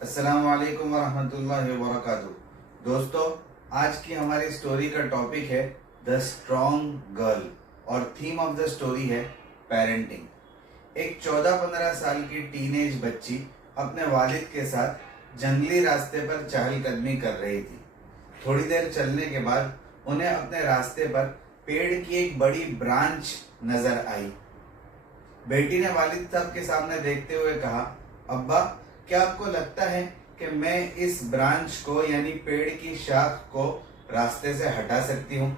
अस्सलाम वालेकुम वरहमतुल्लाहि वबरकातुहू। दोस्तों, आज की हमारी स्टोरी का टॉपिक है द स्ट्रॉन्ग गर्ल और थीम ऑफ द स्टोरी है पेरेंटिंग। एक 14-15 साल की टीनेज बच्ची अपने वालिद के साथ जंगली रास्ते पर चहलकदमी कर रही थी। थोड़ी देर चलने के बाद उन्हें अपने रास्ते पर पेड़ की एक बड़ी ब्रांच नजर आई। बेटी ने वालिद साहब के सामने देखते हुए कहा, अब्बा, क्या आपको लगता है कि मैं इस ब्रांच को यानी पेड़ की शाख को रास्ते से हटा सकती हूँ?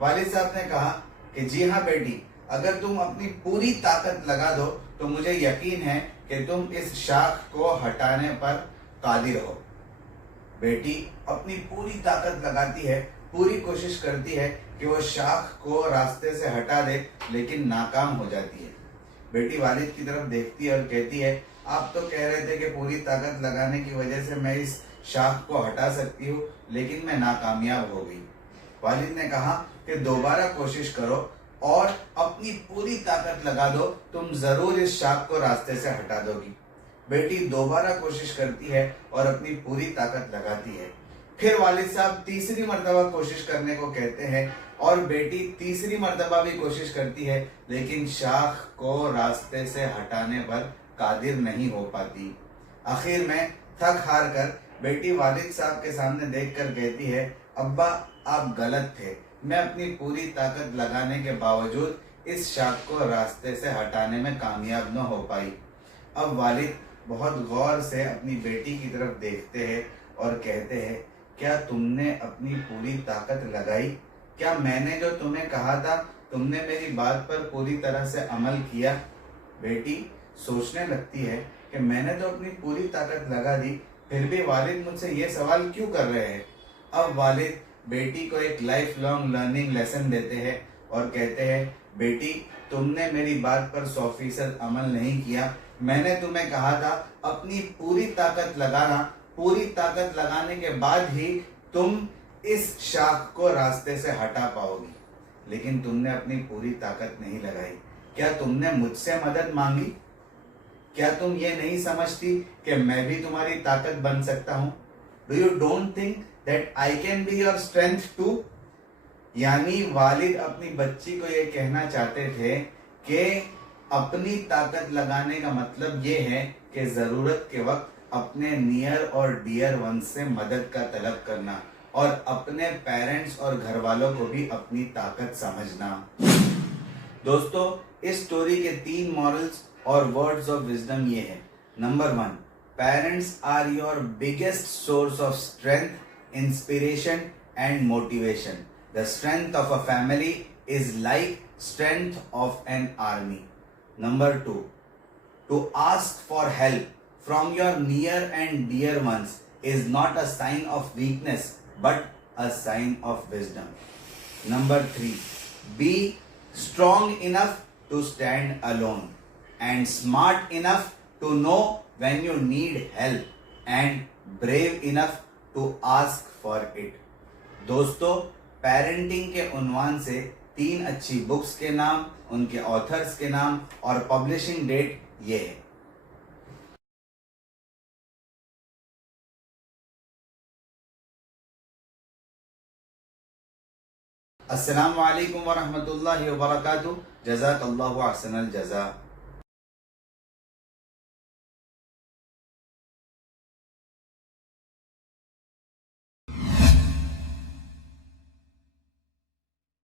वालिद साहब ने कहा कि जी हाँ बेटी, अगर तुम अपनी पूरी ताकत लगा दो तो मुझे यकीन है कि तुम इस शाख को हटाने पर कादिर हो। बेटी अपनी पूरी ताकत लगाती है, पूरी कोशिश करती है कि वो शाख को रास्ते से हटा दे, लेकिन नाकाम हो जाती है। बेटी वालिद की तरफ देखती है और कहती है, आप तो कह रहे थे कि पूरी ताकत लगाने की वजह से मैं इस शाख को हटा सकती हूँ, लेकिन मैं नाकामयाब हो गई। वालिद ने कहा कि दोबारा कोशिश करो और अपनी पूरी ताकत लगा दो, तुम जरूर इस शाख को रास्ते से हटा दोगी। बेटी दोबारा कोशिश करती है और अपनी पूरी ताकत लगाती है। फिर वालिद साहब तीसरी मर्तबा कोशिश करने को कहते हैं और बेटी तीसरी मर्तबा भी कोशिश करती है, लेकिन शाख को रास्ते से हटाने पर कादिर नहीं हो पाती। आखिर में थक हार कर बेटी वालिद साहब के सामने देखकर कहती है, अब्बा, आप गलत थे। मैं अपनी पूरी ताकत लगाने के बावजूद इस शाख को रास्ते से हटाने में कामयाब न हो पाई। अब वालिद बहुत गौर से अपनी बेटी की तरफ देखते हैं और कहते हैं, क्या तुमने अपनी पूरी ताकत लगाई? क्या मैंने जो तुम्हें कहा था, तुमने मेरी बात पर पूरी तरह से अमल किया? बेटी सोचने लगती है कि मैंने तो अपनी पूरी ताकत लगा दी, फिर भी वालिद मुझसे ये सवाल क्यों कर रहे हैं? अब वालिद बेटी को एक लाइफ लॉन्ग लर्निंग लेसन देते हैं और कहते हैं, बेटी, तुमने मेरी बात पर 100% अमल नहीं किया। मैंने तुम्हें कहा था अपनी पूरी ताकत लगाना, पूरी ताकत लगाने के बाद ही तुम इस शाख को रास्ते से हटा पाओगी, लेकिन तुमने अपनी पूरी ताकत नहीं लगाई। क्या तुमने मुझसे मदद मांगी? क्या तुम ये नहीं समझती कि मैं भी तुम्हारी ताकत बन सकता हूं? Do you don't think that I can be your strength too? यानी वालिद अपनी बच्ची को ये कहना चाहते थे कि अपनी ताकत लगाने का मतलब ये है कि जरूरत के वक्त अपने नियर और डियर वन से मदद का तलब करना और अपने पेरेंट्स और घर वालों को भी अपनी ताकत समझना। दोस्तों, इस स्टोरी के 3 मॉरल्स और वर्ड्स ऑफ विजडम ये है। Number 1, parents are your biggest source of strength, inspiration and motivation. The strength of a family is like strength of an army. Number 2, to ask for help from your near and dear ones is not a sign of weakness but a sign of wisdom. Number 3, be strong enough to stand alone and smart enough to know when you need help and brave enough to ask for it. दोस्तों, parenting के उन्वान से 3 अच्छी books के नाम, उनके authors के नाम और पब्लिशिंग डेट ये है। अस्सलाम वालेकुम वरहमतुल्लाहि वबरकातुहू। जज़ाकल्लाहु अहसनल जज़ा।